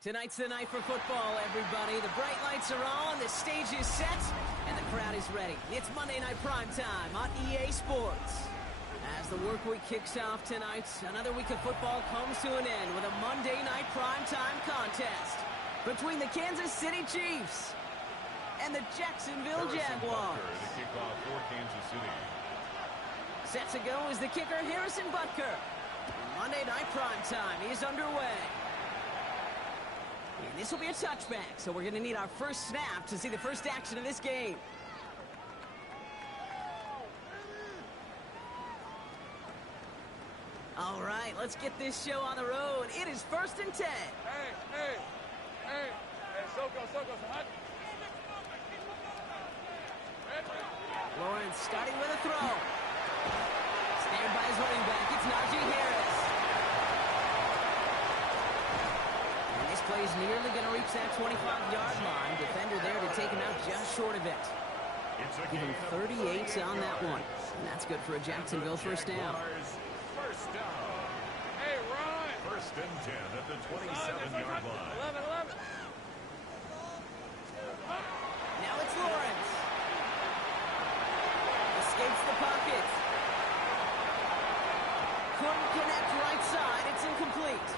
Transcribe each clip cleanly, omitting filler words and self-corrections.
Tonight's the night for football, everybody. The bright lights are on, the stage is set, and the crowd is ready. It's Monday Night Primetime on EA Sports. As the work week kicks off tonight, another week of football comes to an end with a Monday Night Primetime contest between the Kansas City Chiefs and the Jacksonville Jaguars. The kickoff for Kansas City. Set to go is the kicker, Harrison Butker. Monday Night Primetime is underway. And this will be a touchback, so we're going to need our first snap to see the first action of this game. All right, let's get this show on the road. It is 1st and 10. Hey, Soko, hot. Lawrence starting with a throw. Snared by his running back. It's Najee Harris. And this play is nearly going to reach that 25-yard line. Defender there to take him out just short of it. Give him 38 on that one. And that's good for a Jacksonville first down. First down. Hey, Ron. 1st and 10 at the 27-yard line. 11. Now it's Lawrence. Escapes the pocket. Couldn't connect right side. It's incomplete.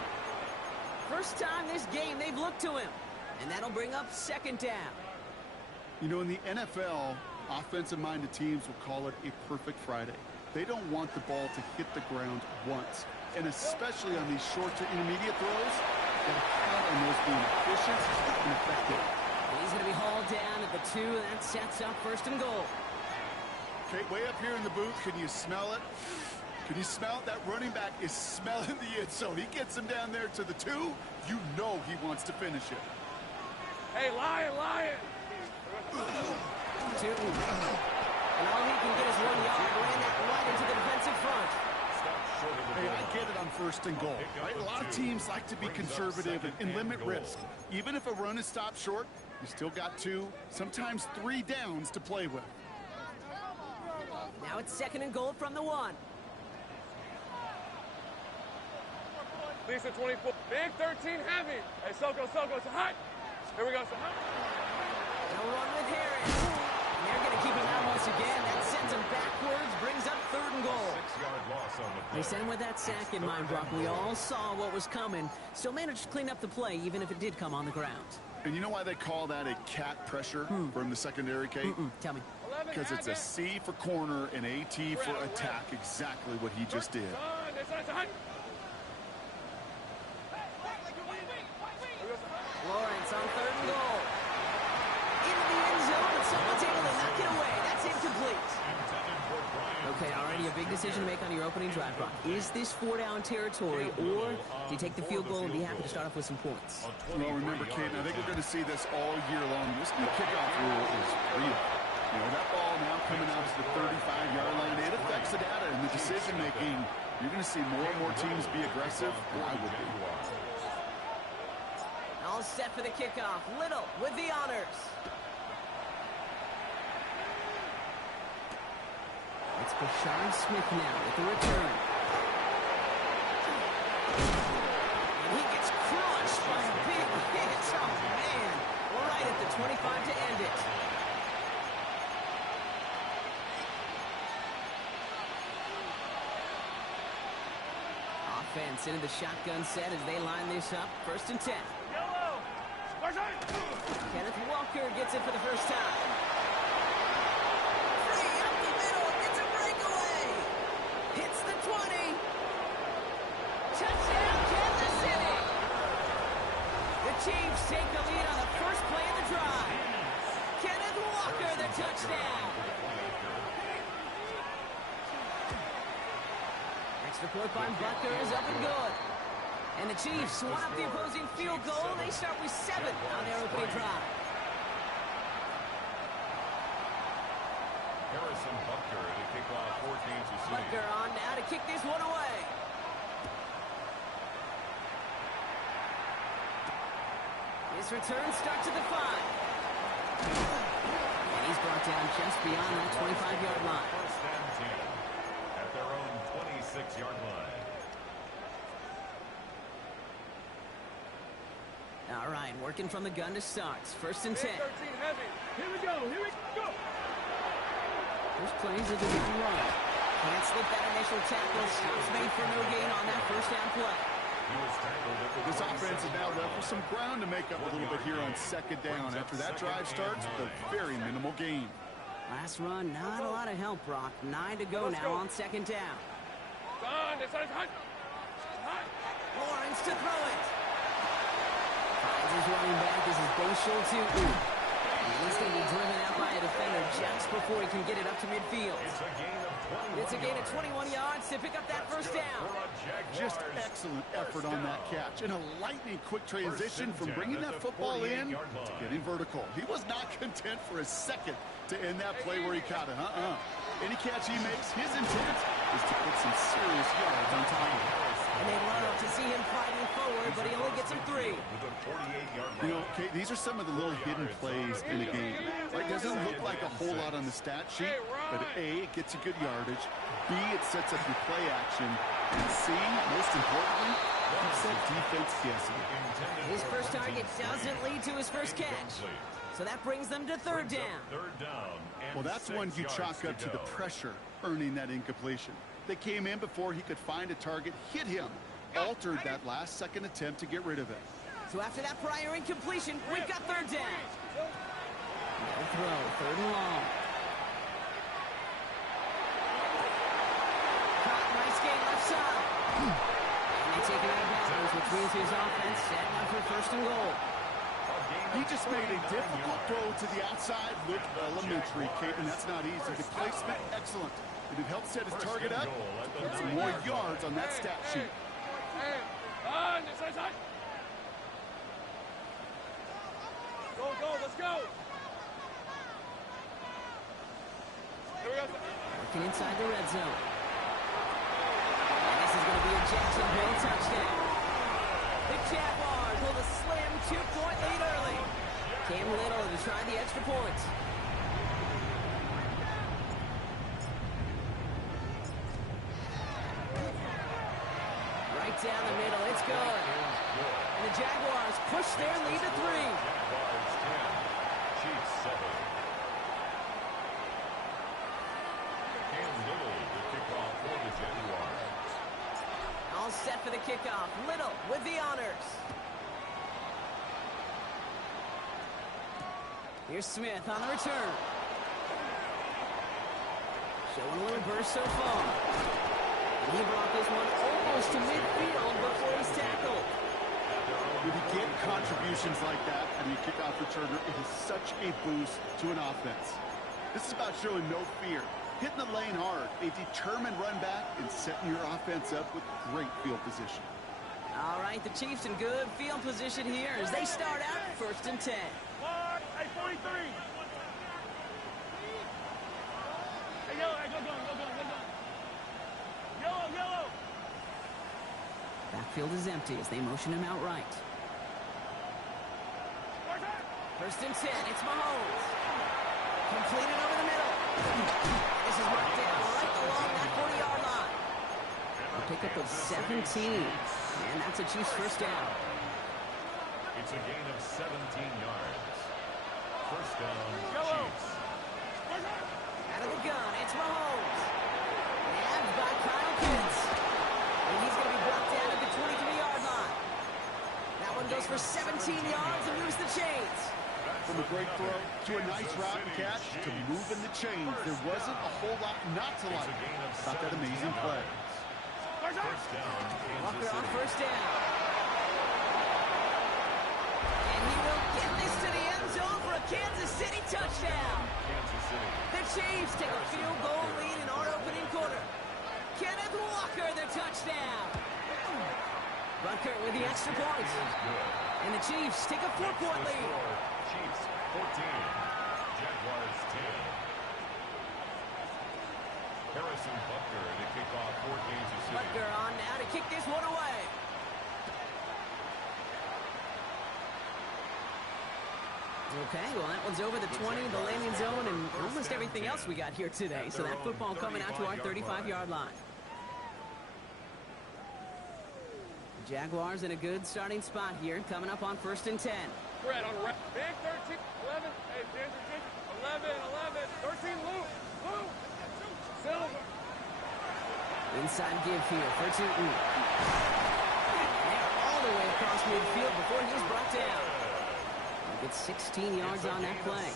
First time this game they've looked to him. And that'll bring up 2nd down. You know, in the NFL, offensive-minded teams will call it a perfect Friday. They don't want the ball to hit the ground once. And especially on these short to intermediate throws, they'll count on those being efficient and effective. He's going to be hauled down at the 2, and that sets up 1st and goal. Okay, way up here in the booth, can you smell it? Can you smell it? That running back is smelling the end zone. He gets him down there to the 2. You know he wants to finish it. Hey, Lion. 2. And all he can get is 1 yard. Ran that right into the defensive front. Hey, I get it on 1st and goal. Right? A lot of teams like to be conservative and limit risk. Even if a run is stopped short, you still got 2, sometimes 3 downs to play with. Now it's 2nd and goal from the 1. Lisa 24. Big 13 heavy. Hey, Soko, it's hot. Here we go, so hot. No run with Harris. And they're going to keep him out once again. That sends him backwards, brings up 3rd and goal. 6-yard loss on the play. They sent him with that sack in mind, Brock. We all saw what was coming. Still managed to clean up the play, even if it did come on the ground. And you know why they call that a cat pressure from the secondary, Kate? Tell me. Because it's a C for corner and a T for attack, exactly what he just did. Lawrence on 3rd and goal. Into the end zone, and someone's able to knock it away. That's incomplete. Okay, already a big decision to make on your opening drive, Brock. Is this 4-down territory, or do you take the field goal and be happy to start off with some points? Well, remember, Kate, I think we're going to see this all year long. This new kickoff rule is real. You know, that ball now coming out to the 35-yard line, it affects the data and the decision-making. You're going to see more and more teams be aggressive, and I would be. All set for the kickoff. Little with the honors. It's Bashawn Smith now with the return. And he gets crushed by a big hit. Oh, man. Right at the 25 to end it. Offense into the shotgun set as they line this up. 1st and 10. Kenneth Walker gets it for the first time. Free up the middle, gets a breakaway. Hits the 20. Touchdown, Kansas City. The Chiefs take the lead on the first play of the drive. Kenneth Walker, the touchdown. Extra point by Butker is up and good. And the Chiefs one up the opposing field goal. They start with 7 on their opening drive. Harrison Butker to kick off for Kansas City. Butker on now to kick this one away. His return starts at the 5. And he's brought down just beyond that 25-yard line. 1st and 10 at their own 26-yard line. All right, working from the gun to start. First and 10. 13 heavy. Here we go. First plays a design run. Can't slip that initial tackle. Stops made for no gain on that first down play. This offense is now left with some ground to make up a little bit here on second down. After that drive starts with a very minimal gain. Last run, not a lot of help, Brock. 9 to go now on second down. Lawrence to throw it. Finds his running back. This is Bo. He's going to be driven out by a defender just before he can get it up to midfield. It's a gain of 21 yards to pick up that first down. Just excellent effort on that catch. And a lightning quick transition from bringing that football in to getting vertical. He was not content for a second to end that play where he caught it. Any catch he makes, his intent is to put some serious yards on top of it. And they love to see him fighting forward, but he only gets him 3. You know, Kate, these are some of the little hidden plays in the game. Like, doesn't look like a whole lot on the stat sheet, but A, it gets you good yardage. B, it sets up your play action. And C, most importantly, keeps that defense guessing. His first target doesn't lead to his first catch. So that brings them to third down. Well, that's one you chalk up to the pressure, earning that incompletion. They came in before he could find a target, hit him, altered that last-second attempt to get rid of it. So after that prior incompletion, we've got third down. No throw, third and long. Caught, nice game left side. And they take it out of bounds, which means his offense setting up for first and goal. He just made a difficult throw to the outside. Look elementary, Kate, and that's not easy. The placement, excellent. It helped set his target up. Put some more yards on that stat sheet. Go, let's go. Working inside the red zone. And this is going to be a Jacksonville touchdown. The Jaguars hold a slim 2-point lead early. Cam Little to try the extra points. Right down the middle, it's good. And the Jaguars push their lead to 3. Jaguars 10, Chiefs 7. Cam Little to kick off for the Jaguars. All set for the kickoff. Little with the honors. Here's Smith on the return. Showing a little burst so far. And he brought this one almost to midfield before he's tackled. When you get contributions like that and you kickoff returner, it is such a boost to an offense. This is about showing no fear, hitting the lane hard, a determined run back, and setting your offense up with great field position. All right, the Chiefs in good field position here as they start out first and 10. Hey, 43. Hey, go. Yellow. Backfield is empty as they motion him out right. First and 10, it's Mahomes. Completed over the middle. This is marked down right along that 40-yard line. A pickup of 17. And that's a Chiefs first down. It's a gain of 17 yards. First down, Chiefs. Out of the gun, it's Mahomes. Nabbed by Kyle Pitts. And he's going to be brought down at the 23-yard line. That one goes for 17 yards and moves the chains. From a great throw to a nice route and catch to moving the chains, there wasn't a whole lot not to like about that amazing play. First down, Walker on first down. And he will get this to the end zone for a Kansas City touchdown. Kansas City. The Chiefs take a field goal lead in our opening quarter. Kenneth Walker, the touchdown. Rucker with the extra points. And the Chiefs take a 4-point lead. Chiefs 14, Jaguars 10. Harrison Butker to kick off for Kansas City. Butker on now to kick this one away. Okay, well, that one's over the 20, the landing zone, and almost everything else we got here today. So that football coming out to our 35-yard line. Jaguars in a good starting spot here, coming up on 1st and 10. Red on red. Big 13, 11. Hey, Ginger, 11, 13, Lou. Silver. Inside give here, 13. They're all the way across midfield before he's brought down. He gets 16 yards on that play.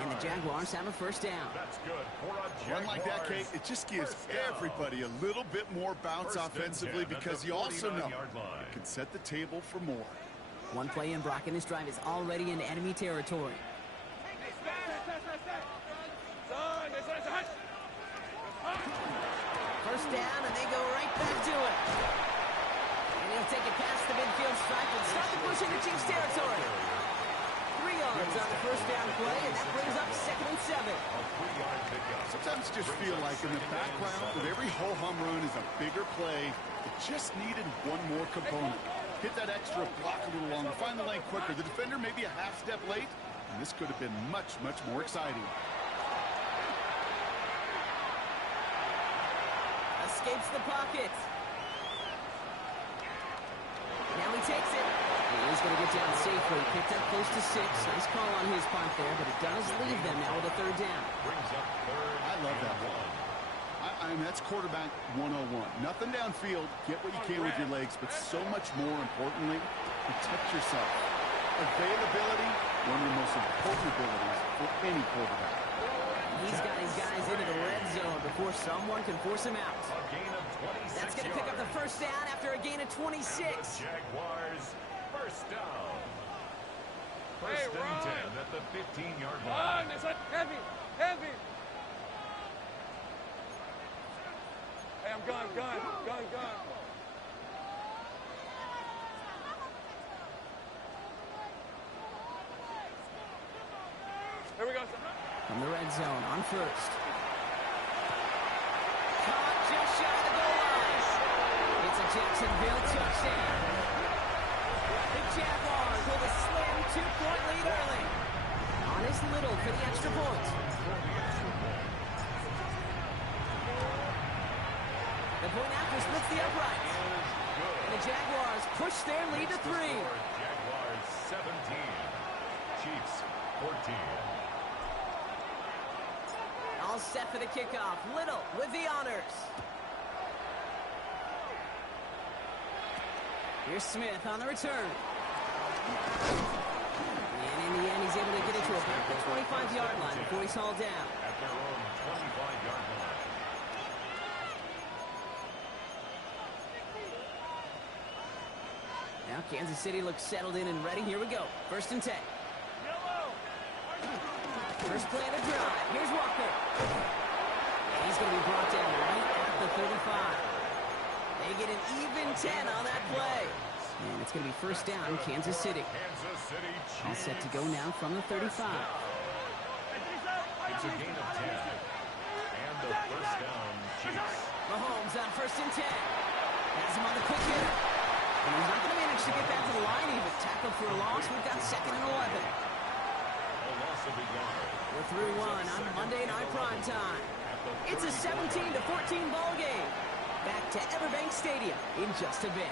And the Jaguars have a first down. That's good for a Run like that, Kate, it just gives everybody a little bit more bounce offensively because you also know it can set the table for more. One play in, Brock, and this drive is already into enemy territory. First down, and they go right back to it. And he'll take it past the midfield stripe and start the push into Chiefs territory. 3 yards on the first down play, and that brings up 2nd and 7. Sometimes you just feel like in the background with every ho-hum run is a bigger play. It just needed one more component. Hit that extra block a little longer, find the lane quicker. The defender maybe a half step late, and this could have been much, much more exciting. Escapes the pocket. Now he takes it. And he's going to get down safely. Picked up close to 6. Nice call on his part there, but it does leave them now with a 3rd down. I love that one. I mean, that's quarterback 101. Nothing downfield. Get what you can with your legs, but so much more importantly, protect yourself. Availability, one of the most important abilities for any quarterback. He's got his guys into the red zone before someone can force him out. That's going to pick up the first down after a gain of 26. Jaguars first down. First and 10 at the 15-yard line. Heavy. Hey, I'm gone. Here we go. From the red zone on first. Caught just shy of the goal line. It's a Jacksonville touchdown. The Jaguars hold a slim 2-point lead early. Honest Little for the extra point. The point after splits the uprights. And the Jaguars push their lead to 3. Jaguars 17. Chiefs 14. All set for the kickoff. Little with the honors. Here's Smith on the return. And in the end, he's able to get it to about the 25-yard line before he's hauled down. At their own 25-yard line. Now Kansas City looks settled in and ready. Here we go. 1st and 10. First play of the drive. Here's Walker. And he's going to be brought down right at the 35. They get an even 10 on that play. And it's going to be first down, Kansas City. All set to go now from the 35. It's a gain of 10. And the first down, Chiefs. Mahomes on 1st and 10. Has him on the quick hitter. And he's not going to manage to get back to the line even. Tackled for a loss. We've got 2nd and 11. We're through one on Monday Night Prime Time. It's a 17-14 ball game. Back to Everbank Stadium in just a bit.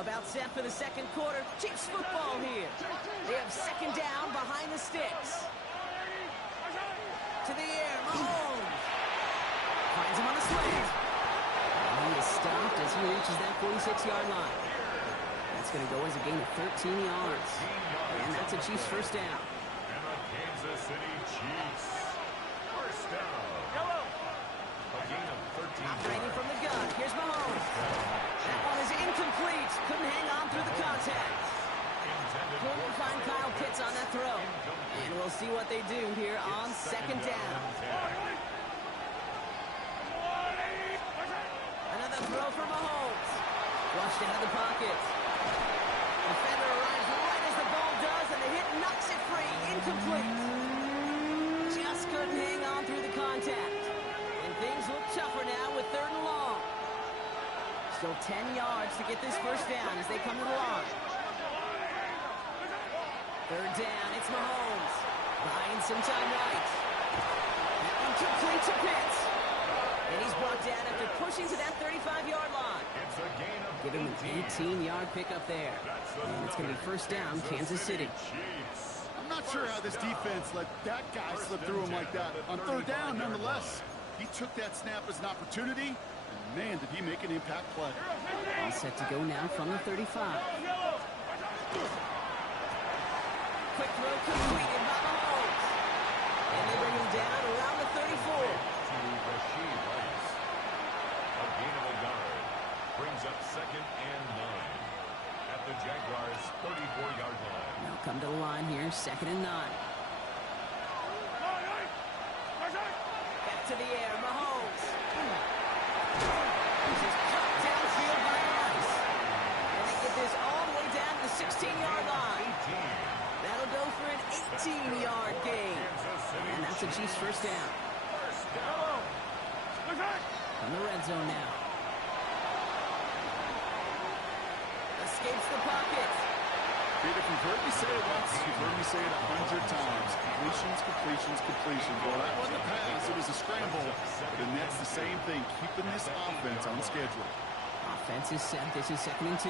About set for the 2nd quarter. Chiefs football here. They have 2nd down behind the sticks. To the air, Mahomes. Finds him on the slant. And he is stopped as he reaches that 46-yard line. That's going to go as a gain of 13 yards. And that's a Chiefs first down. And the Kansas City Chiefs first down. A gain of 13 Operating from the gun. Here's Mahomes. That one is incomplete. Couldn't hang on through the contact. Couldn't find Kyle Pitts on that throw. And we'll see what they do here on 2nd down. Another throw for Mahomes. Flushed out of the pocket. Defender arrives right as the ball does, and the hit knocks it free. Incomplete. Just couldn't hang on through the contact. And things look tougher now with 3rd and long. Still 10 yards to get this first down as they come to the line. Third down, it's Mahomes. Buying some time right. That one complete to Pitts. And he's brought down after pushing to that 35-yard line. It's a gain of Give him an 18-yard pickup there. And it's going to be first down, Kansas City. I'm not sure how this defense let that guy slip through him like that. On third down, nonetheless, he took that snap as an opportunity, and man, did he make an impact play. All set to go now from the 35. Quick throw completed by Mahomes. And they bring him down around the 34. A gain of a yard brings up 2nd and 9 at the Jaguars' 34-yard line. Now come to the line here, 2nd and 9. Back to the air, Mahomes. This is cut downfield by Adams. And they get this all the way down to the 16-yard line. That'll go for an 18-yard gain. And that's a Chiefs first down. From the red zone now. Escapes the pocket. If you've heard me say it once, you've heard me say it 100 times. Completions, completions, completions. Well, that wasn't a pass. It was a scramble. But the Nets, the same thing, keeping this offense on schedule. Offense is set. This is 2nd and 2.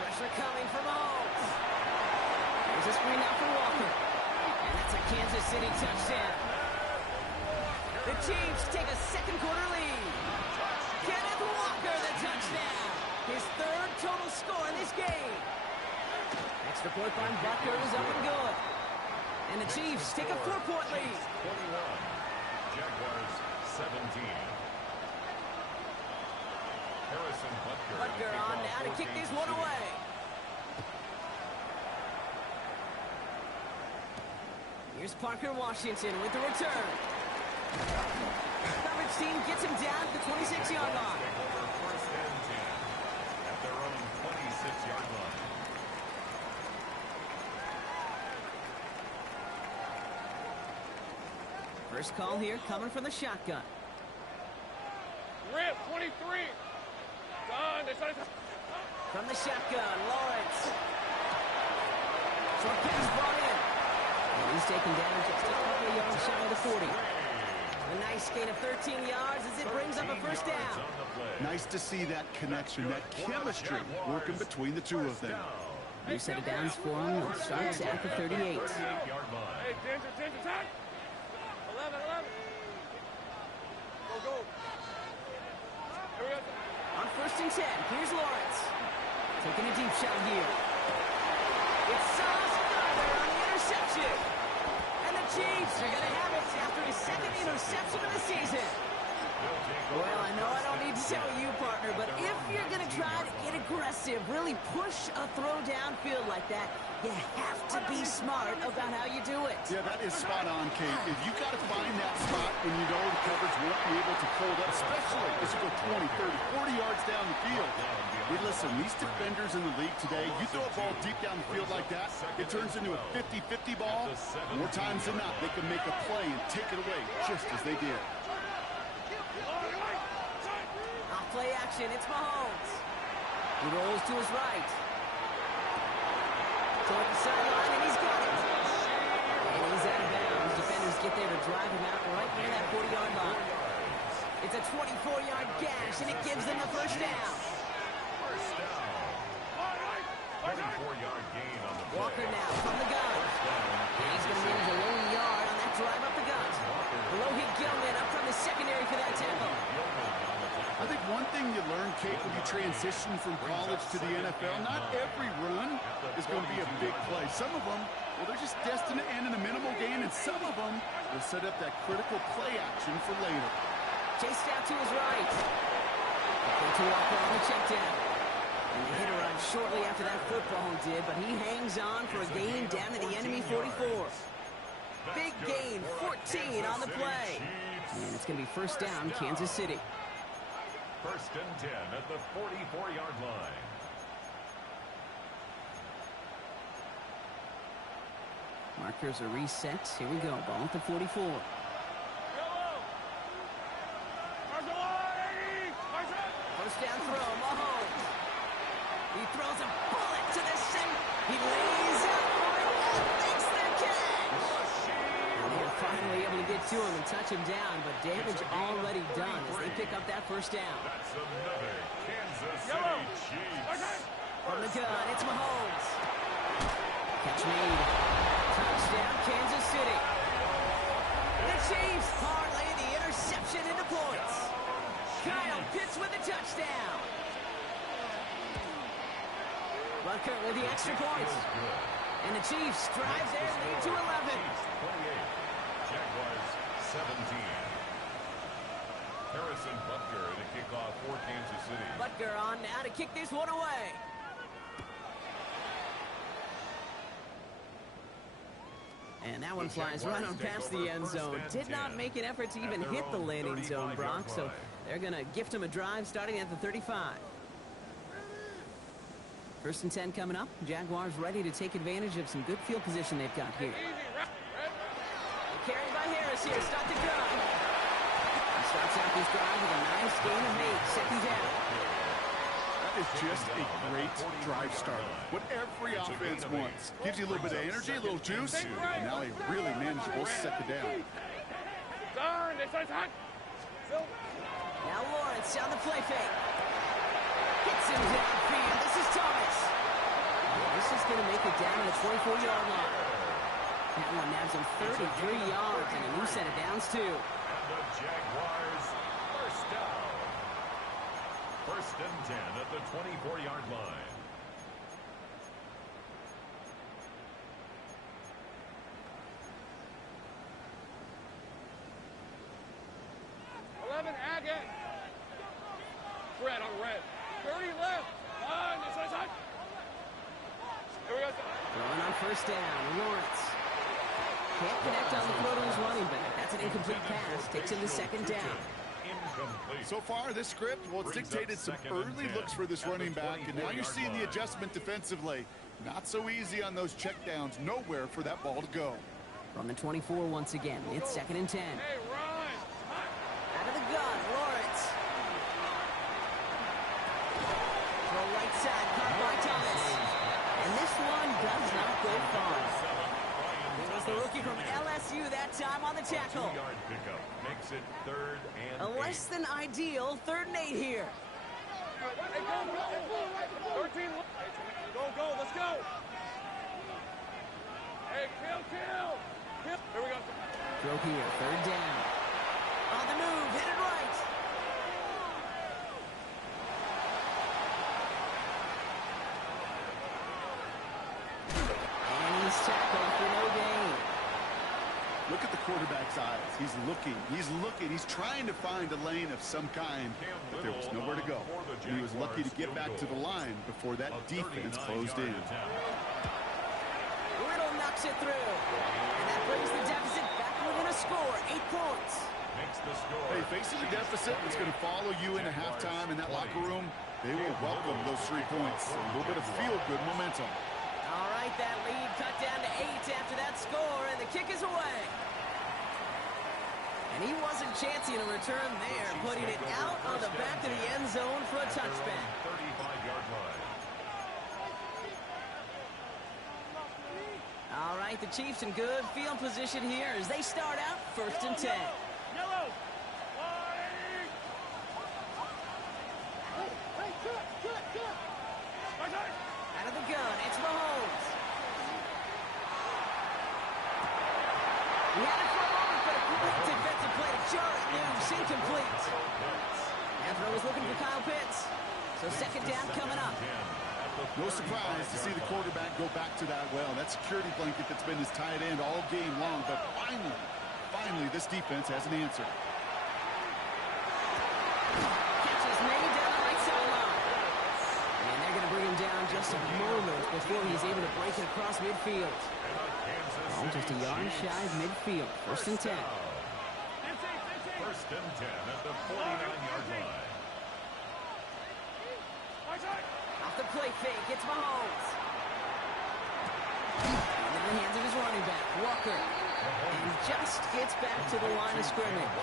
Pressure coming from Mahomes. There's a screen out for Walker. And that's a Kansas City touchdown. The Chiefs take a second quarter lead. Kenneth Walker, the touchdown. His 3rd total score in this game. Extra point by Butker is up and good. And the Chiefs take a 4-point lead. 21. Jaguars 17. Harrison Butker. Butker on now to kick this one away. Here's Parker Washington with the return. Coverage team gets him down at the 26-yard line. First and 10 at their own 26-yard line. First call here coming from the shotgun. Rip, 23. Done. From the shotgun, Lawrence. Short pass brought in. And he's taken down just a couple of yards shy of the 40. A nice gain of 13 yards as it brings up a first down. Nice to see that connection, that chemistry working between the two of them. New set of downs for him. It starts at the 38. Hey, Ginger, time. 11. Go. Here we go. On 1st and 10, here's Lawrence. Taking a deep shot here. It's Sauce Gardner on the interception. And the Chiefs are going to have it after his 2nd interception of the season. Well, I know I don't need to tell you, partner, but if you're going to try to get aggressive, really push a throw downfield like that, you have to be smart about how you do it. Yeah, that is spot on, Kate. If you got to find that spot when you know the coverage won't be able to hold up, especially as you go 20, 30, 40 yards down the field. Hey, listen, these defenders in the league today, you throw a ball deep down the field like that, it turns into a 50-50 ball. More times than not, they can make a play and take it away, just as they did. Off play action, it's Mahomes. He rolls to his right. Toward the sideline, and he's got it. And he's out of bounds. Defenders get there to drive him out right near that 40-yard line. It's a 24-yard gash, and it gives them the first down. 24-yard gain on the play. Walker now from the gun. And he's going to manage a low yard on that drive up the gut. Below hit Gilman up from the secondary for that tackle. I think one thing you learn, Kate, when you transition from college to the NFL, not every run is going to be a big play. Some of them, well, they're just destined to end in a minimal gain, and some of them will set up that critical play action for later. Chased out to his right. To Walker on the check down. And the hit arrived shortly after that football did, but he hangs on for a gain down to the enemy 44. Big gain, 14 on the play. And it's going to be first down, Kansas City. First and 10 at the 44-yard line. Markers are reset. Here we go. Ball at the 44. First down throw, Mahomes. He throws a Finally able to get to him and touch him down, but damage already done as they pick up that first down. That's another Kansas City Chiefs. From the gun, it's Mahomes. Catch made. Touchdown, Kansas City. The Chiefs parlay the interception into points. Kyle Pitts with the touchdown. Butker with the extra points. And the Chiefs drive their lead to 11. 28. Jaguars 17. Harrison Butker to kick off for Kansas City. Butker on now to kick this one away. And that one flies right on past the end zone. Did not make an effort to even hit the landing zone, Brock. So they're going to gift him a drive starting at the 35. First and 10 coming up. Jaguars ready to take advantage of some good field position they've got here. Carried by Harris here. Start the drive. He starts out this drive with a nice gain of 8. Second down. That is just a great drive starter. What every offense wants. Gives you a little bit of energy, a little juice, and now a really manageable second down. Now Lawrence on the play fake. Gets him downfield. This is Thomas. This is going to make it down to the 24-yard line. That one nabs him 33 yards and a new set of downs, too. And the Jaguars first down. First and 10 at the 24-yard line. Agate. Red on red. 30 left. On the side. Here we go. Throwing on first down. Lawrence. Can't connect on the throw to his running back. That's an incomplete pass. Takes him to second down. Incomplete. So far, this script, well, it's dictated some early looks for this running back, and now you're seeing the adjustment defensively. Not so easy on those checkdowns. Nowhere for that ball to go. From the 24 once again. It's second and 10. Hey, Ryan. Out of the gun, Lawrence. Throw right side, caught by Thomas. And this one does not go far. It was the rookie from LSU that time on the tackle. 2-yard pickup makes it third and A less than ideal 3rd and 8 here. Hey, go. 13. Go. Let's go. Hey, kill. Here we go. Throw here, 3rd down. On the move, headed right. And he's tackled for no gain. Look at the quarterback's eyes. He's looking. He's trying to find a lane of some kind, but there was nowhere to go. And he was lucky to get back to the line before that defense closed in. Riddle knocks it through. And that brings the deficit back within a score, 8 points. Hey, facing a deficit that's going to follow you into halftime in that locker room, they will welcome those 3 points. A little bit of feel-good momentum. All right, that lead cut down to 8 after that score, and the kick is away. And he wasn't chancing a return there, putting it out on the back of the end zone for a touchback. 35-yard line. All right, the Chiefs in good field position here as they start out 1st and 10. Yellow. Out of the gun, it's Mahomes. He had it for a moment, but a quick defensive play to jar it loose, incomplete. That throw was looking for Kyle Pitts. So second down coming up. No surprise to see the quarterback go back to that well. That security blanket that's been his tight end all game long, but finally, this defense has an answer. Catch is made down the right sideline. And they're going to bring him down just a moment before he's able to break it across midfield. Oh, just a yard shy of midfield. 1st and 10. First and 10 at the 49-yard line. Off the play fake, it's Mahomes. And in the hands of his running back, Walker. And just gets back to the line of scrimmage.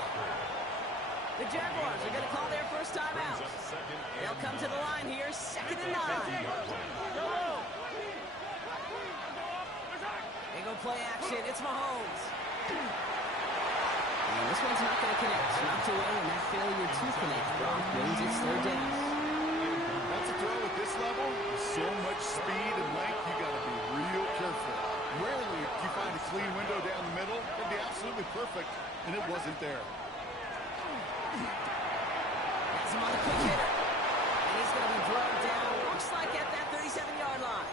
The Jaguars are going to call their first time out. They'll come to the line here, 2nd and 9. They go play action, it's Mahomes. knocked away, and that failure to connect brings its third down. That's a throw at this level. With so much speed and length, you got to be real careful. Rarely do you find a clean window down the middle. It'd be absolutely perfect, and it wasn't there. Has him on the quick hitter. And he's going to be brought down, looks like at that 37-yard line.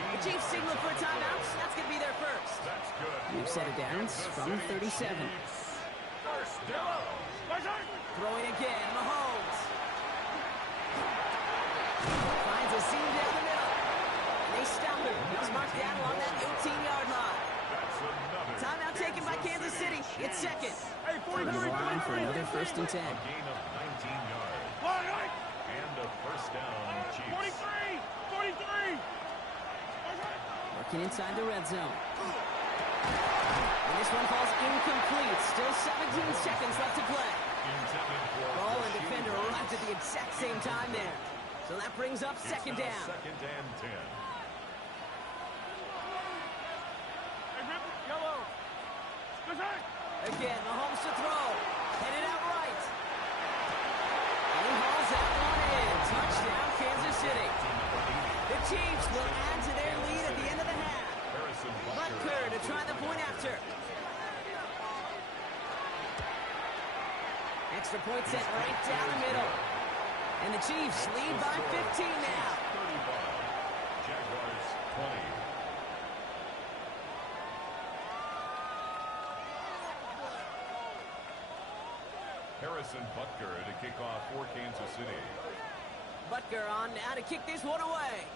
The Chiefs signal for a timeout. That's going to be their first. That's good. New set of downs from 37. First down. Throwing again, Mahomes. Finds a seam down the middle. And they stop him. He's marked down along that 18-yard line. That's another. Timeout taken by Kansas City. It's second. Hey, On the line for another first and 10. A gain of 19 yards. And a first down, Chiefs. 43! Working inside the red zone. And this one falls incomplete. Still 17 seconds left to play. Intended for Ball and defender arrived at the exact same time there. So that brings up second It's now down. Second and 10. Hey, Rip, yellow. Again, Mahomes to throw. Headed out right. And he hauls that one in. Touchdown, Kansas City. The Chiefs will add to their lead at the end of the half. Harrison Butker to try the point after. Extra point set right down the middle. And the Chiefs lead by 15 now. 35. Jaguars 20. Harrison Butker to kick off for Kansas City. Butker on now to kick this one away.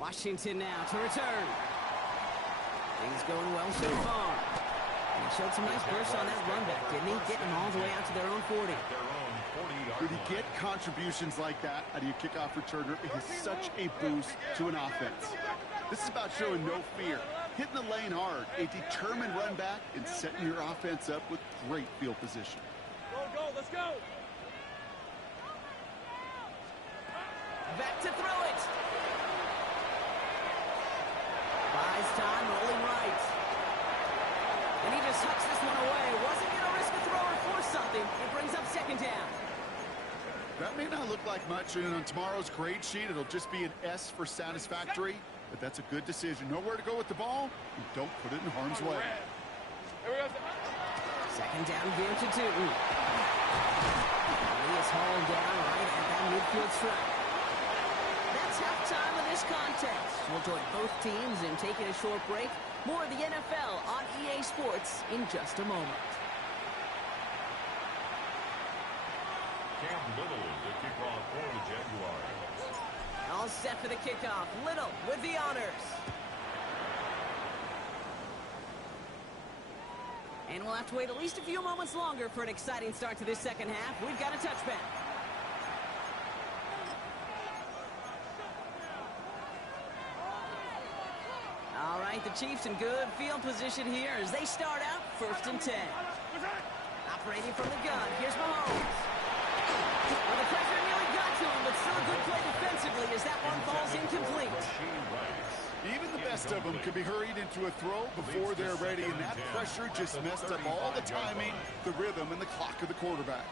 Washington now to return. Things going well so far. And he showed some nice bursts on that run back, didn't he? Getting them all the way out to their own 40. Their own 40-yard When you get contributions like that out of your kickoff returner, it is such a boost to an offense. This is about showing no fear, hitting the lane hard, a determined run back, and setting your offense up with great field position. Go, let's go. Back to throw it. Buys time, rolling right. And he just hucks this one away. Wasn't going to risk a throw or force something. It brings up second down. That may not look like much, and on tomorrow's grade sheet, it'll just be an S for satisfactory, but that's a good decision. Know where to go with the ball, and don't put it in harm's way. Here we go. Second down, game to 2. He is hauled down right at that midfield strike. That's halftime of this contest. We'll join both teams in taking a short break. More of the NFL on EA Sports in just a moment. Cam Little to kick off for the Jaguars. All set for the kickoff. Little with the honors. And we'll have to wait at least a few moments longer for an exciting start to this second half. We've got a touchback. All right, the Chiefs in good field position here as they start out first and 10. Operating from the gun, here's Mahomes. Well, the pressure nearly got to him, but still a good play defensively as that one falls incomplete. Even the best of them could be hurried into a throw before they're ready, and that pressure just messed up all the timing, the rhythm, and the clock of the quarterback.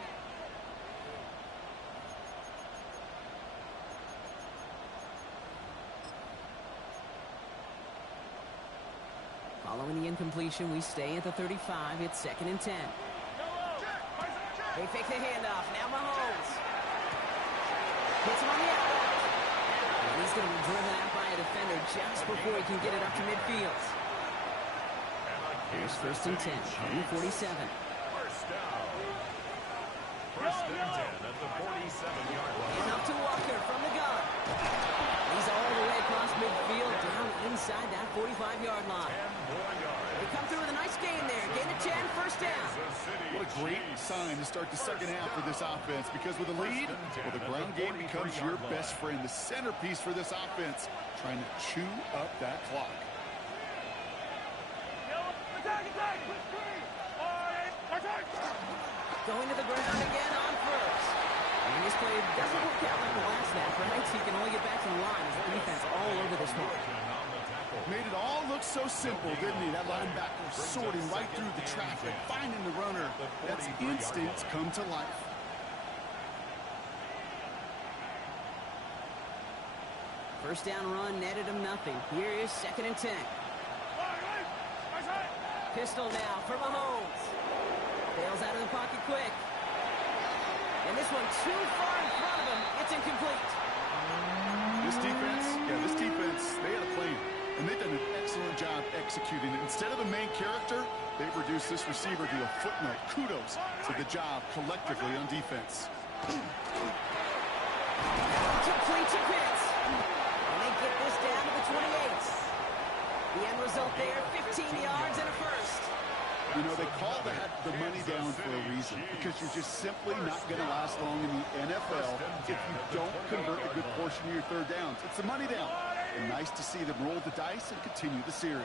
Following the incompletion, we stay at the 35. It's second and 10. They fake the handoff. Now Mahomes. Puts him on the outside. And he's going to be driven out by a defender just before he can get it up to midfield. Here's first and 10 from the 47. First down. First and 10 at the 47-yard line. And up to Walker from the gun. He's all the way across midfield, down inside that 45-yard line. 10 more yards. They come through with a nice gain there. Gain of 10, first down. What a great sign to start the second half for this offense, because with a lead, well, the ground game becomes your best friend, the centerpiece for this offense, trying to chew up that clock. Going to the ground again on first. And this play doesn't work out like the last snap, right? So you can only get back to the line as the defense all over this one. Made it all look looked so simple, didn't he? That linebacker sorting right through the traffic, finding the runner. That's instinct come to life. First down run netted him nothing. Here is 2nd and 10. Pistol now for Mahomes. Bails out of the pocket quick. And this one too far in front of him. It's incomplete. This defense, they had a plan. And they've done an excellent job executing it. Instead of a main character, they've reduced this receiver to a footnote. Kudos to the job collectively on defense. Complete to Pitts. And they get this down to the 28. The end result there, 15 yards and a first. You know, they call that the money down for a reason, because you're just simply not going to last long in the NFL if you don't convert a good portion of your third downs. It's the money down. And nice to see them roll the dice and continue the series.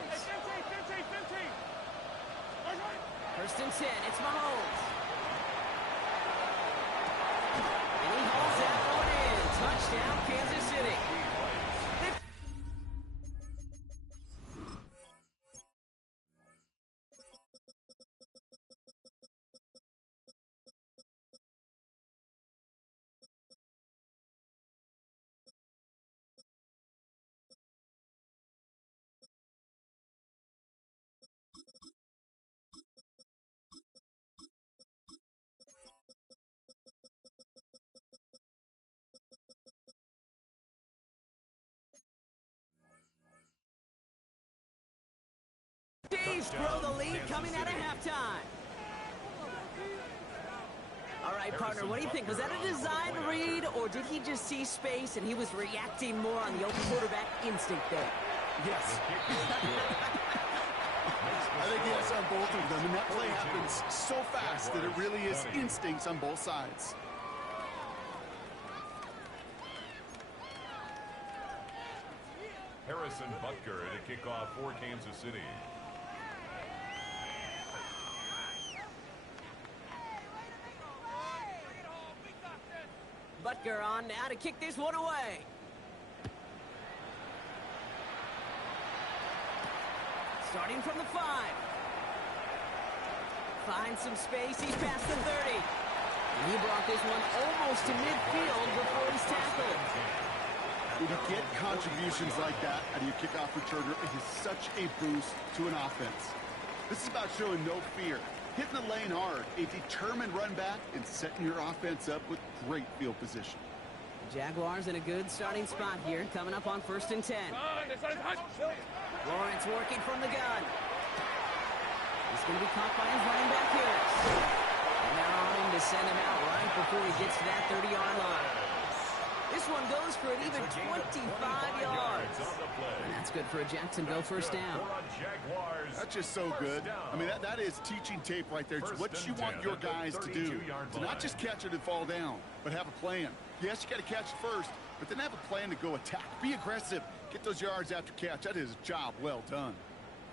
1st and 10, it's Mahomes. And he hauls that one in. Touchdown, Kansas City. Chiefs grow the lead coming out of halftime. All right, partner, what do you think? Was that a design read, or did he just see space and he was reacting more on the open quarterback instinct there? Yes. I think yes on both of them, and that play happens so fast that it really is instincts on both sides. Harrison Butker to kick off for Kansas City. Butker on now to kick this one away. Starting from the 5. Finds some space. He's past the 30. And he brought this one almost to midfield before he's tackled. When you get contributions like that out of your kickoff returner, it is such a boost to an offense. This is about showing no fear, hitting the lane hard, a determined run back, and setting your offense up with great field position. The Jaguars in a good starting spot here, coming up on 1st and 10. Lawrence working from the gun. He's going to be caught by his running back here. And they're on him to send him out right before he gets to that 30-yard line. This one goes for an even 25 yards. And that's good for a Jacksonville first down. That's just so good. I mean, that is teaching tape right there. It's what you want your guys to do. To not just catch it and fall down, but have a plan. Yes, you got to catch it first, but then have a plan to go attack. Be aggressive. Get those yards after catch. That is a job well done.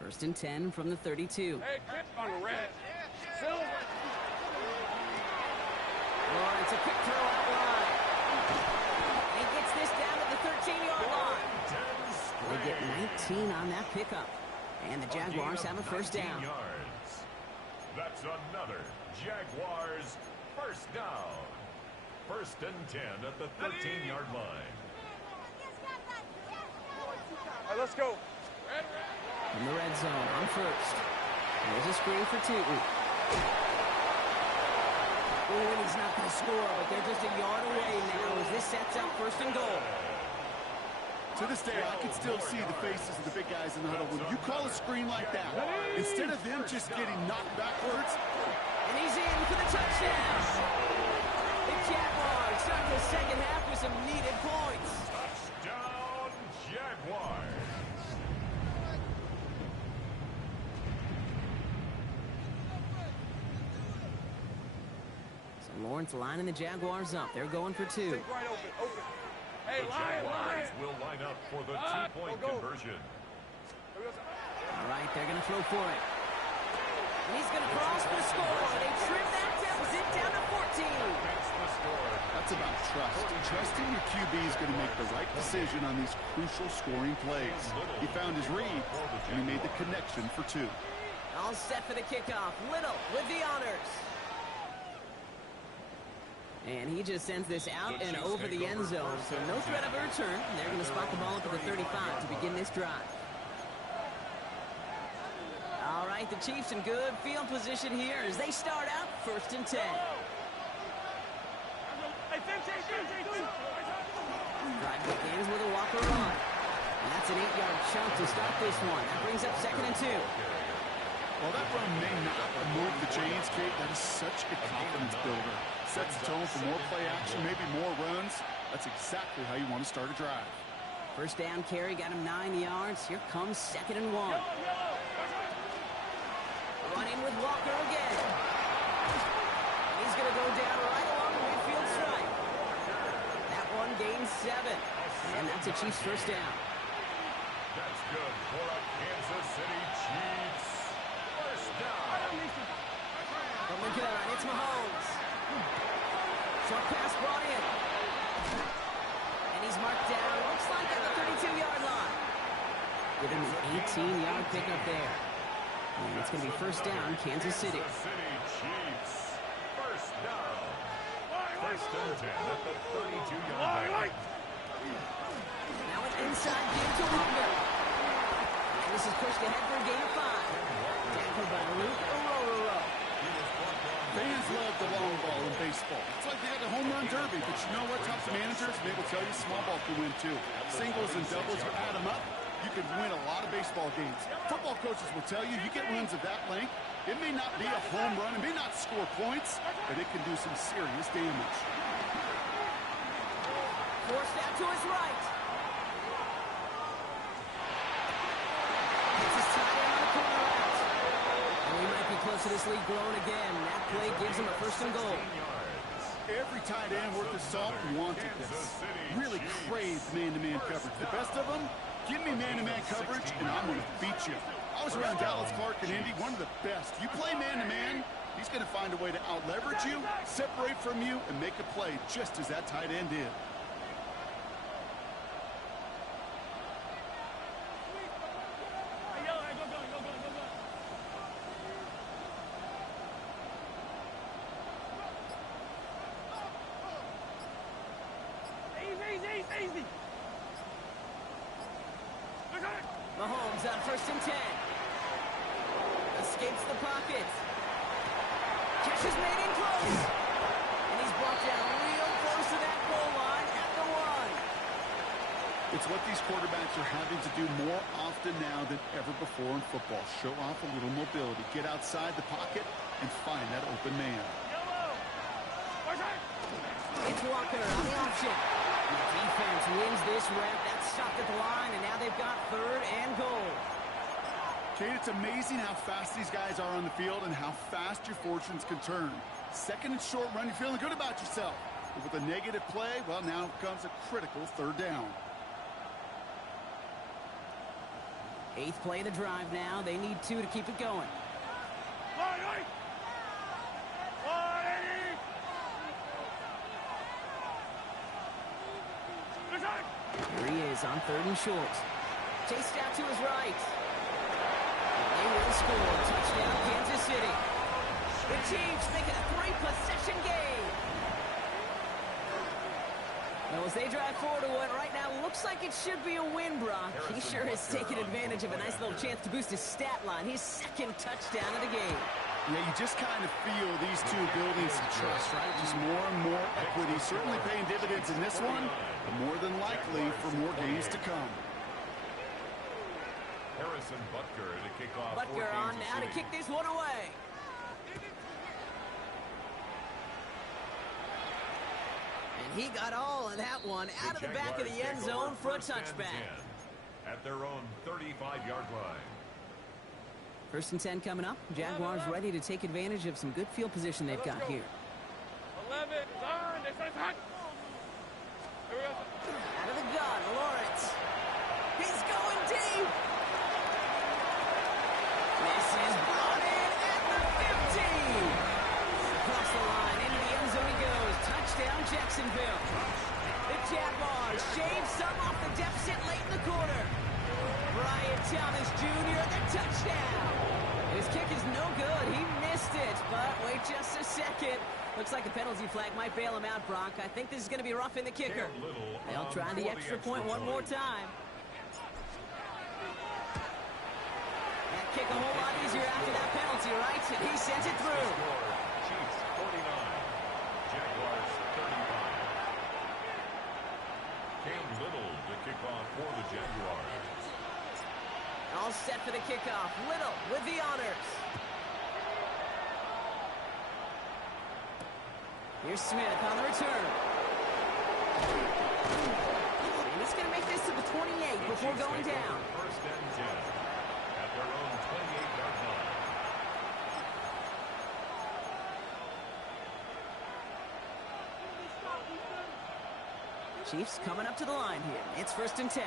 1st and 10 from the 32. Hey, on the red. Silver. Lawrence, a quick throw out wide. He gets this down to the 13-yard line. They get 19 on that pickup. And the Jaguars have a first down. That's another Jaguars first down. 1st and 10 at the 13-yard line. All right, let's go. In the red zone on 1st. There's a screen for 2. Oh, and he's not going to score, but they're just a yard away now as this sets up 1st and goal. To this day, I can still see the faces of the big guys in the huddle. When you call a screen like that, instead of them just getting knocked backwards. And he's in for the touchdown. The Jaguars start the second half with some needed points. Touchdown, Jaguars. So Lawrence lining the Jaguars up. They're going for 2. Right open. Hey, The line. Jaguars will line up for the two-point conversion. All right, they're going to throw for it. And he's going to cross for the score. They trim that down Doubles it down to 14. That's the score. That's about trust. Trusting your QB is going to make the right decision on these crucial scoring plays. He found his read, and he made the connection for 2. All set for the kickoff. Little with the honors. And he just sends this out and over the end zone. So no threat of a return. They're going to spot the ball up at the 35 to begin this drive. All right, the Chiefs in good field position here as they start out 1st and 10. Drive begins with a walker run. And that's an 8-yard chunk to start this one. That brings up 2nd and 2. While that run may not move the chains, Kate, that is such a confidence builder. Sets the tone for more play action, maybe more runs. That's exactly how you want to start a drive. First down carry got him 9 yards. Here comes 2nd and 1. Running with Walker again. He's going to go down right along the midfield stripe. That one gains 7. And that's a Chiefs first down. That's good for a Kansas City Chiefs. First down. From the gun, it's Mahomes. Short pass brought in. And he's marked down, looks like at the 32-yard line. Give him an 18-yard pickup there. And it's going to be first down, Kansas City. Kansas City Chiefs. First down. First and 10 at the 32-yard line. Now an inside give to Walker. And this is pushed ahead for a gain of 5. Tackled by Luke Ororo. Fans love the long ball in baseball. It's like they got the home run derby, but you know what? Top managers, they will tell you small ball can win too. Singles and doubles, you add them up, you can win a lot of baseball games. Football coaches will tell you, you get runs of that length, it may not be a home run, it may not score points, but it can do some serious damage. Forced out to his right. It's his tight end on the corner out. And we might be close to this lead growing again. That play gives him a 1st and goal. Every tight end worth his salt wanted this. Really craved man-to-man coverage. The best of them, give me man-to-man coverage, and I'm going to beat you. I was around Dallas Clark and Indy, one of the best. You play man-to-man, he's going to find a way to out-leverage you, separate from you, and make a play just as that tight end did. Mahomes on 1st and 10. Escapes the pocket. Catch is made in close. And he's brought down real close to that goal line at the 1. It's what these quarterbacks are having to do more often now than ever before in football. Show off a little mobility. Get outside the pocket and find that open man. It's Walker on the option. The defense wins this rep. That's stopped at the line, and now they've got 3rd and goal. Kate, it's amazing how fast these guys are on the field and how fast your fortunes can turn. 2nd and short run, you're feeling good about yourself. But with a negative play, well, now comes a critical 3rd down. 8th play of the drive now. They need 2 to keep it going. Here he is on 3rd and short. Chased out to his right. They will score. Touchdown, Kansas City. The Chiefs make it a 3-possession game. Now, as they drive forward to what right now looks like it should be a win, Brock, he sure has taken advantage of a nice little chance to boost his stat line. His 2nd touchdown of the game. Yeah, you just kind of feel these two building some trust, right? Just more and more equity. Certainly paying dividends in this one, but more than likely for more games to come. Harrison Butker to kick off. Butker on now to kick this one away. And he got all of that one out of the back of the end zone for a touchback. At their own 35-yard line. 1st and 10 coming up. Jaguars ready to take advantage of some good field position they've got here. 11, on, Out of the gun, Lawrence. He's going deep. This is brought in at the 15. Across the line. Thomas Jr., the touchdown. His kick is no good. He missed it, but wait just a second. Looks like a penalty flag might bail him out, Brock. I think this is going to be roughing the kicker. They'll try the extra point one more time. That kick a whole lot easier after that penalty, right? And he sends it through. Chiefs 49, Jaguars 35. Cam Little, the kickoff for the Jaguars. All set for the kickoff. Little with the honors. Here's Smith on the return. And he's going to make this to the 28 before going down. First and 10 at their own 28-yard line. Chiefs coming up to the line here. It's first and 10.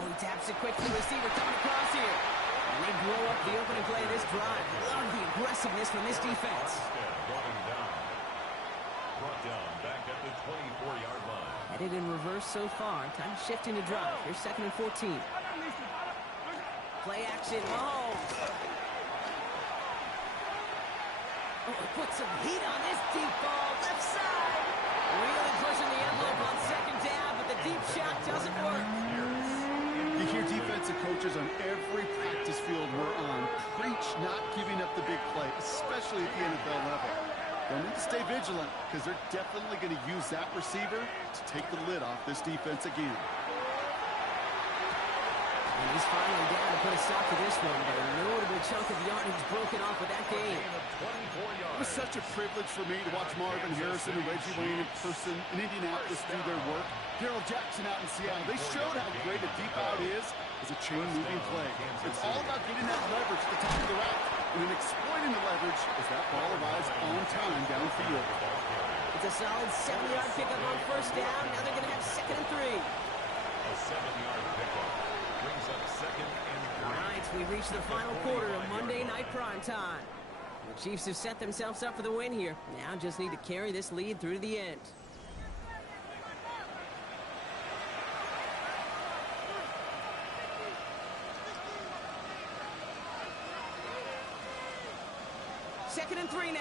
Oh, he taps it quick to the receiver coming across here. And they blow up the opening play of this drive. Love the aggressiveness from this defense. Brought down back at the 24-yard line. Headed in reverse so far. Time to shift into drive. Here's second and 14. Play action. Mahomes. Oh, put some heat on this deep ball. Left side. Really pushing the envelope on second down, but the deep shot doesn't work. You hear defensive coaches on every practice field we're on preach not giving up the big play, especially at the NFL level. They'll need to stay vigilant because they're definitely going to use that receiver to take the lid off this defense again. And he's finally down to put a stop to this one, but a notable chunk of yardage broken off with that game. It was such a privilege for me to watch Marvin Harrison and Reggie Wayne in person in Indianapolis do their work. Darrell Jackson out in Seattle. They showed how great a deep out is as a chain-moving play. It's all about getting that leverage at the top of the route and then exploiting the leverage as that ball arrives on time downfield. It's a solid 7-yard pickup on first down. Now they're going to have second and 3. A 7-yard pickup brings up second and 3. All right, we reached the final quarter of Monday Night Prime Time. The Chiefs have set themselves up for the win here. Now just need to carry this lead through to the end. Second and 3 now.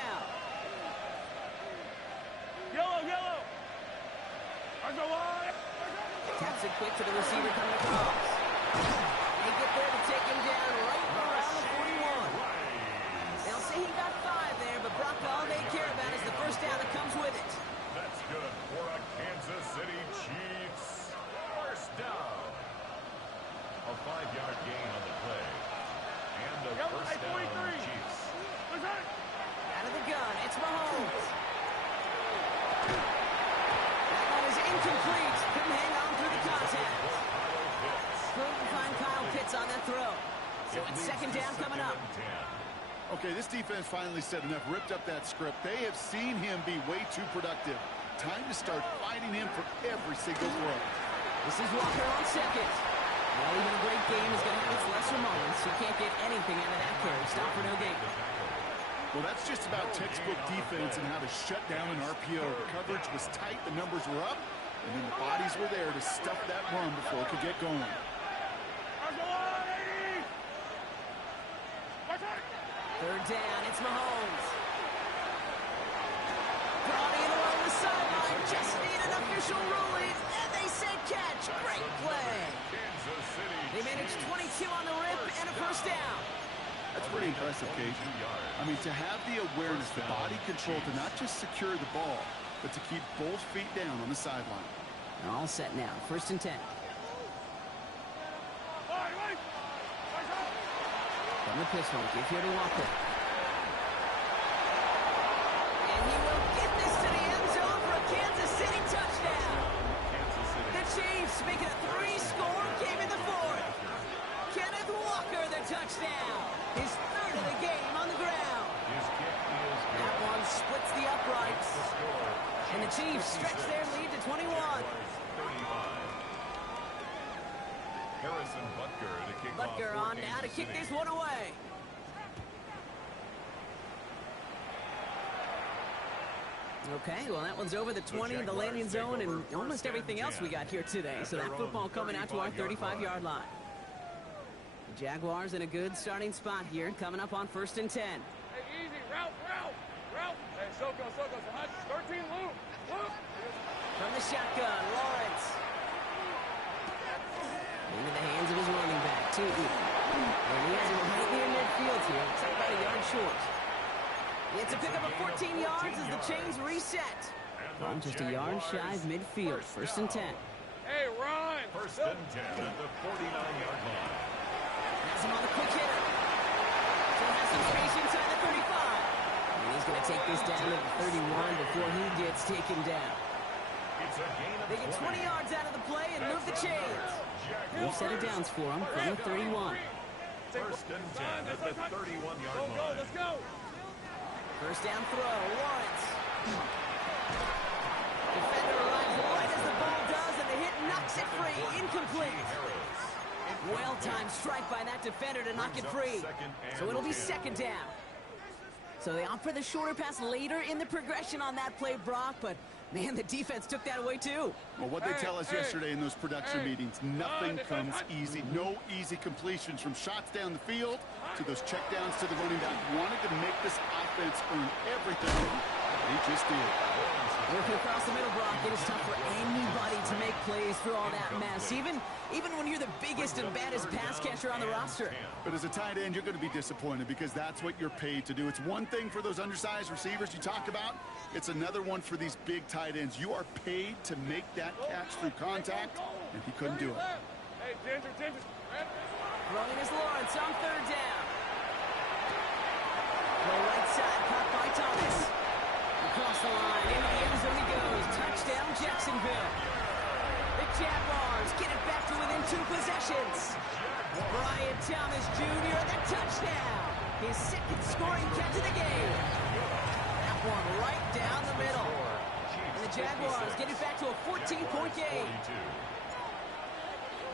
Yellow. Taps it quick to the receiver coming across. They get there to take him down right around the 41. They'll say he got 5 there, but Brock, all they care about is the first down that comes with it. That's good for a Kansas City Chiefs. First down. A 5-yard gain on the play. And a first down, Chiefs. Out of the gun, it's Mahomes. That one is incomplete. Couldn't hang on through the contact. Couldn't find Kyle Pitts on that throw. So it's second down coming up. Okay, this defense finally said enough, ripped up that script. They have seen him be way too productive. Time to start fighting him for every single throw. This is Walker on second. Well, even a great game is going to have its lesser moments. You can't get anything out of that carry. Stop for no gain. Well, that's just about textbook defense and how to shut down an RPO. The coverage was tight, the numbers were up, and then the bodies were there to stuff that run before it could get going. Third down, it's Mahomes. Brought in along the sideline, just need an official ruling, and they say catch. Great play. They managed 22 on the rip and a first down. That's pretty impressive, Kate. I mean, to have the awareness, the body control to not just secure the ball, but to keep both feet down on the sideline. All set now, first and 10. From the pistol, give here to Walker. And he will get this to the end zone for a Kansas City touchdown. The Chiefs make it a 3-score game in the fourth. Kenneth Walker, the touchdown. His third of the game on the ground. That one splits the uprights. And the Chiefs stretch their lead to 21. Harrison Butker to kick off. Butker on now to kick this one away. Okay, well, that one's over the 20, the landing zone, and almost everything else we got here today. So that football coming out to our 35-yard line. The Jaguars in a good starting spot here, coming up on 1st and 10. Hey, easy. Route. Hey, Soko. 13 loop. From the shotgun, Lawrence. Into the hands of his running back, Tootin. And he has him right near midfield here. It's about a yard short. It's a pickup of 14 yards as the chains reset. From just a yard shy of midfield, 1st and 10. Hey, run. 1st and 10 at the 49-yard line. Has him on the quick hitter. Still has some space inside the 35. And he's going to take this down to the 31 before he gets taken down. It's a gain of They get 20 yards out of the play and move the chains. New set of downs for him from the 31. 1st and 10 at the 31-yard line. Let's go. First down throw, Lawrence. Defender arrives right as the ball does, and the hit knocks it free. Incomplete. Well-timed strike by that defender to knock it free. So it'll be 2nd down. So they opt for the shorter pass later in the progression on that play, Brock, but man, the defense took that away too. Well, what they tell us yesterday in those production meetings, nothing comes easy. No easy completions from shots down the field to those checkdowns to the running back. Wanted to make this offense earn everything. They just did. Working across the middle, Brock, it is tough for anybody to make plays through all that mess, even when you're the biggest and baddest pass catcher on the roster. But as a tight end, you're going to be disappointed because that's what you're paid to do. It's one thing for those undersized receivers you talked about. It's another one for these big tight ends. You are paid to make that catch through contact, and he couldn't do it. Hey, Ginger. Throwing is Lawrence on 3rd down. The right side, caught by Thomas. Across the line, into the end zone he goes. Touchdown, Jacksonville. The Jaguars get it back to within 2 possessions. Brian Thomas Jr. the touchdown. His 2nd scoring catch of the game. That one right down the middle. And the Jaguars get it back to a 14-point game.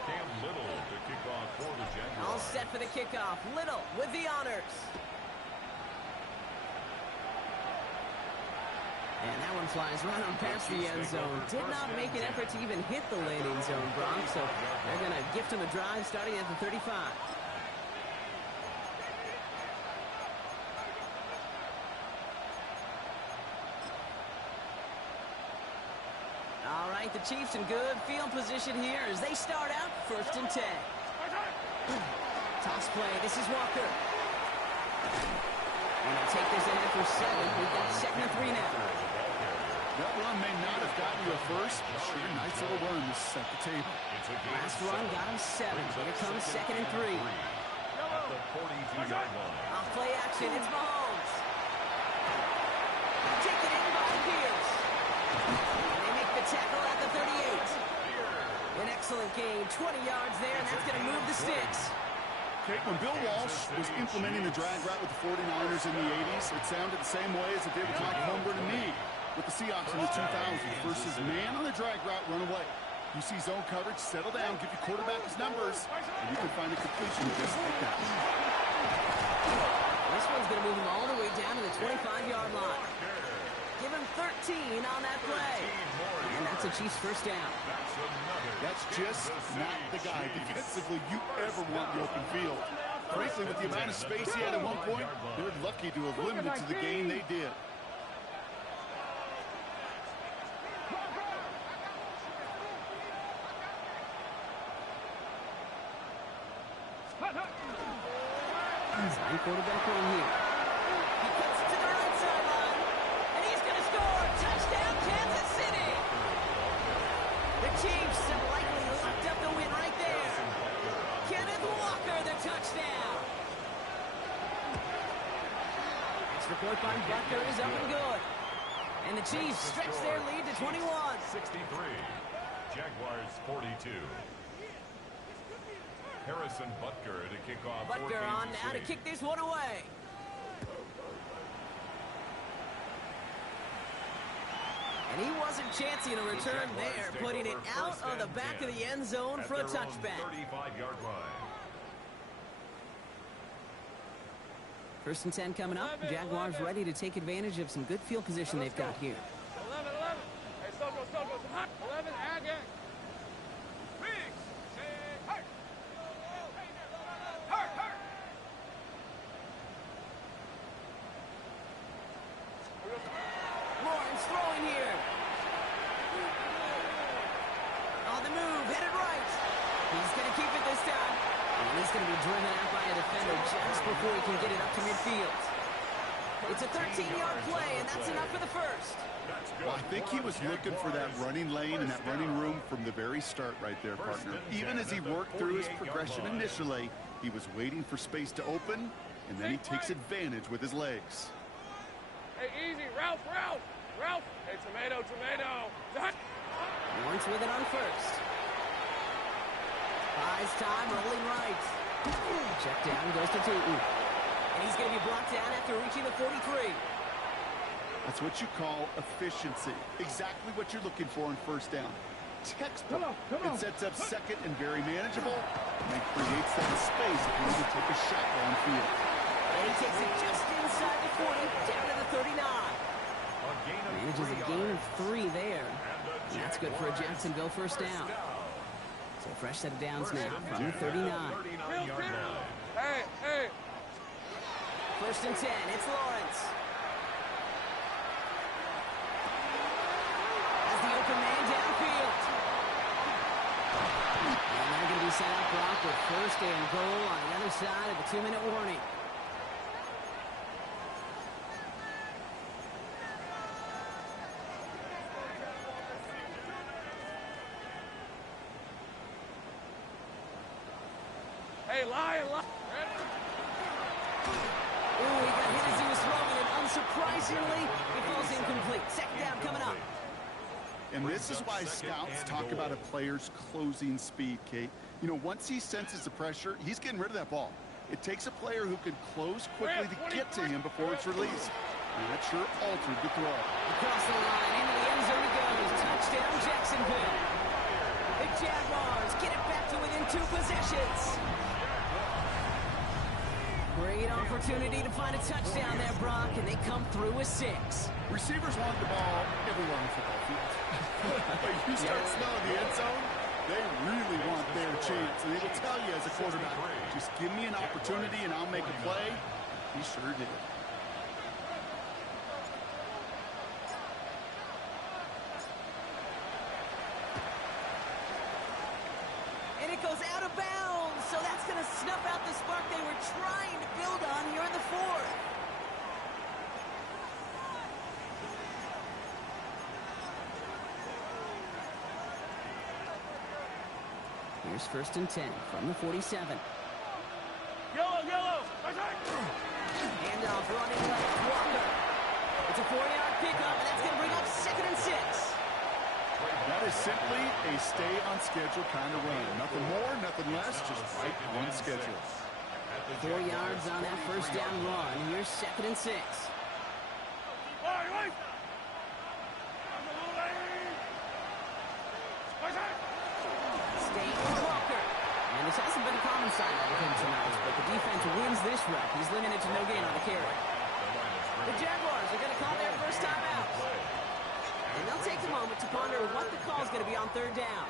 Cam Little to kick off for the Jaguars. All set for the kickoff. Little with the honors. And that one flies right on past the end zone. Did not make an effort to even hit the landing zone, Brock. So they're going to gift him a drive starting at the 35. All right, the Chiefs in good field position here as they start out 1st and 10. Toss play. This is Walker. And they'll take this ahead for 7. We've got 2nd and 3 now. That run may not have gotten you a first, but sure, nice little run to set the table. Last run got him 7. Here comes 2nd and 3. At the 42-yard line. Off play action, it's Mahomes. Taken in by Pierce. And they make the tackle at the 38. An excellent gain, 20 yards there, and that's going to move the sticks. Okay, when Bill Walsh was implementing the drag route with the 49ers in the 80s, it sounded the same way as it did with Mike Holmgren and me with the Seahawks in the 2000s versus man on the drag route, run away. You see zone coverage, settle down, give your quarterback his numbers, and you can find a completion just like that. This one's going to move him all the way down to the 25-yard line. Give him 13 on that play. And that's a Chiefs 1st down. That's just not the guy defensively you ever want in the open field. Frankly, with the amount of space he had at one point, they're lucky to have limited to the gain they did. Sign quarterback on here. He cuts it to the right sideline. And he's going to score. Touchdown, Kansas City. The Chiefs have likely locked up the win right there. Kenneth Walker, the touchdown. Extra point by Butker is up and good. And the Chiefs stretch their lead to 21. 63. Jaguars 42. Harrison Butker to kick off. Butker on now to kick this one away. And he wasn't chancing a return there, putting it out of the back of the end zone for a touchback. 35-yard line. 1st and 10 coming up. Jaguars ready to take advantage of some good field position they've got here. He's going to keep it this time. And he's going to be driven out by a defender just before he can get it up to midfield. It's a 13-yard play, and that's enough for the first. Well, I think he was looking for that running lane and that running room from the very start right there, partner. Even as he worked through his progression initially, he was waiting for space to open, and then he takes advantage with his legs. Hey, easy. Ralph. Hey, tomato. Lawrence with it on first. Buys time, rolling right. Check down, goes to Tootin. And he's going to be brought down after reaching the 43. That's what you call efficiency. Exactly what you're looking for on first down. Textbook. It sets up second and very manageable, and then creates that space if you need to take a shot downfield. And he takes it just inside the 40, down to the 39. Manages a gain of 3 there. And that's good for a Jacksonville first down. So fresh set of downs now from the 39. Hey. First and 10, it's Lawrence. As the open man downfield. And they're going to be set up, Brock, with first and goal on the other side of the 2-minute warning. Hey, lion. Ooh, he got hit as he was throwing it. Unsurprisingly, it falls incomplete. Second down coming up. And this is why scouts talk about a player's closing speed, Kate. You know, once he senses the pressure, he's getting rid of that ball. It takes a player who can close quickly to get to him before it's released. And that sure altered the throw. Across the line, into the end zone he goes. Touchdown, Jacksonville. The Jaguars get it back to within 2 possessions. Great opportunity to find a touchdown there, Brock, and they come through with 6. Receivers want the ball everywhere on the football field. But you start smelling the end zone, they really want their chance. And they will tell you as a quarterback, just give me an opportunity and I'll make a play. He sure did. And it goes out of bounds, so that's going to snuff out the spark they were trying to build on here in the 4th. Here's first and 10 from the 47. Yellow. Handoff running left, Walker. It's a 4-yard pickup, and that's going to bring up second and 6. That is simply a stay-on-schedule kind of run. Nothing more, nothing less, just right on schedule. 4 yards on that first down run. Here's second and 6. Staying with Walker. And this hasn't been a common sight with him tonight, but the defense wins this rep. He's limited to no gain on the carry. The Jaguars are going to call their first time out. And they'll take a moment to ponder what the call is going to be on third down.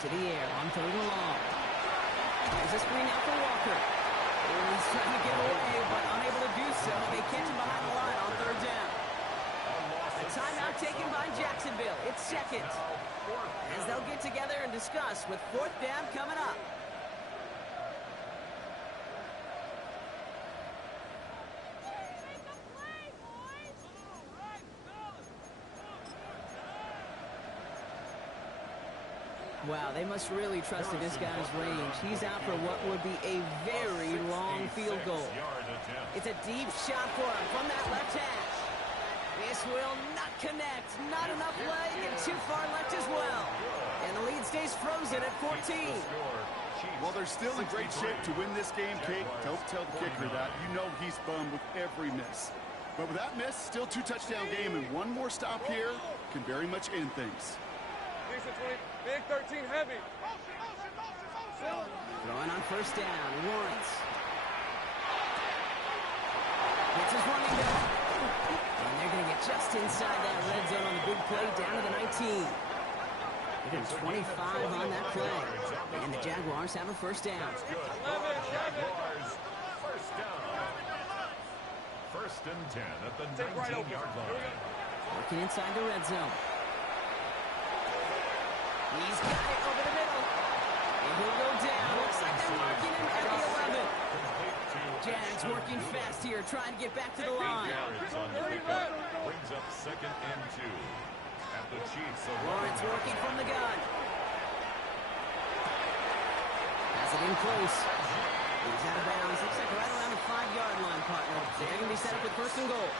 To the air on third and long. There's a screen out for Walker. And he's trying to get away, but unable to do so. They catch him behind the line on third down. A timeout taken by Jacksonville. It's second. As they'll get together and discuss with 4th down coming up. Wow, they must really trust in this guy's range. He's out for what would be a very long field goal. It's a deep shot for him from that left hash. This will not connect. Not enough leg and too far left as well. And the lead stays frozen at 14. Well, they're still in great shape to win this game, Kate. Don't tell the kicker that. You know he's bummed with every miss. But with that miss, still 2-touchdown game, and one more stop here can very much end things. Big 13 heavy. Throwing on first down, Lawrence. Gets his running back. And they're going to get just inside that red zone on the big play down to the 19. They got 25 on that play. And the Jaguars have a first down. Jaguars, first down. First and 10 at the 19-yard line. Working inside the red zone. He's got it over the middle. And he'll go down. Looks like they're marking him at the 11. Jags working fast here, trying to get back to the line. Yards on the pickup. Brings up second and 2. At the Chiefs. Lawrence working from the gun. Has it in close. He's out of bounds. Looks like right around the 5-yard line, partner. They're going to be set up with first and goal.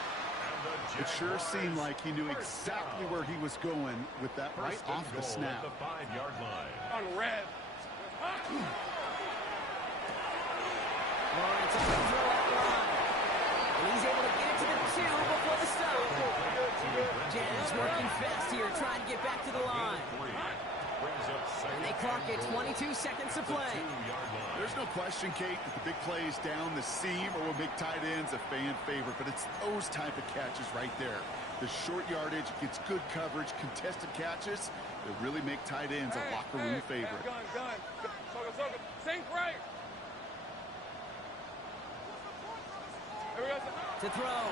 It sure seemed like he knew exactly where he was going with that right off the snap. The 5-yard line. On red. Lawrence on the throw out line. And he's able to get it to the 2 before the stop. Jags working fast here, trying to get back to the line. And they clock it 22 seconds to play. There's no question, Kate, that the big plays down the seam or will make tight ends a fan favorite, but it's those type of catches right there. The short yardage gets good coverage, contested catches that really make tight ends a locker room favorite. Gun. Sink right. Here we go. To throw.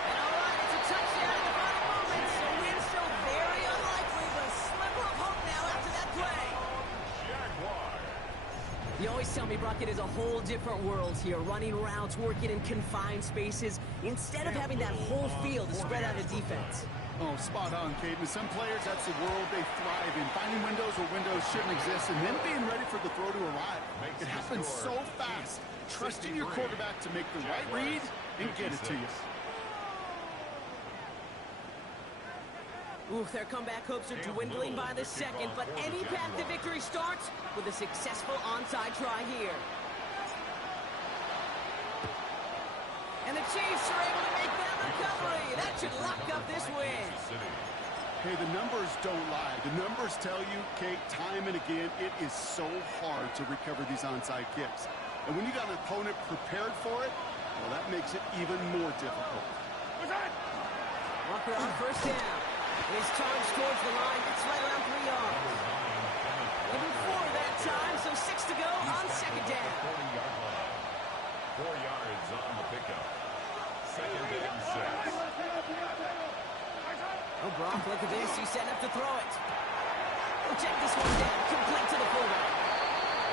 And all right, it's a touchdown in the final moments. So win still very unlikely, but a sliver of hope now after that play. You always tell me, Brock, it is a whole different world here. Running routes, working in confined spaces, instead of having that whole field to spread out a defense. Oh, spot on, Kate. And some players, that's the world they thrive in. Finding windows where windows shouldn't exist and then being ready for the throw to arrive. It happens so fast. Trusting your quarterback to make the right read and get it to you. Oof, their comeback hopes are dwindling by the second, but any path to victory starts with a successful onside try here. And the Chiefs are able to make that recovery. That should lock up this win. Hey, the numbers don't lie. The numbers tell you, Kate, time and again, it is so hard to recover these onside kicks. And when you got an opponent prepared for it, well, that makes it even more difficult. Walker on first down. His charge towards the line. It's right around 3 yards. Even 4 that time, so 6 to go on second down. 4 yards on the pickup. Second and 6. Oh, Brock, look at this. He's setting up to throw it. Oh, check this one down. Complete to the fullback.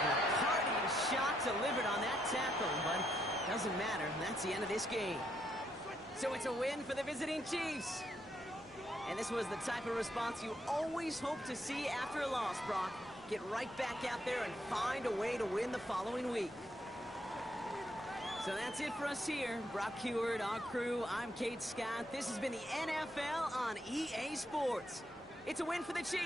And a party shot delivered on that tackle, but doesn't matter. That's the end of this game. So it's a win for the visiting Chiefs. And this was the type of response you always hope to see after a loss, Brock. Get right back out there and find a way to win the following week. So that's it for us here. Brock Heward, our crew, I'm Kate Scott. This has been the NFL on EA Sports. It's a win for the Chiefs.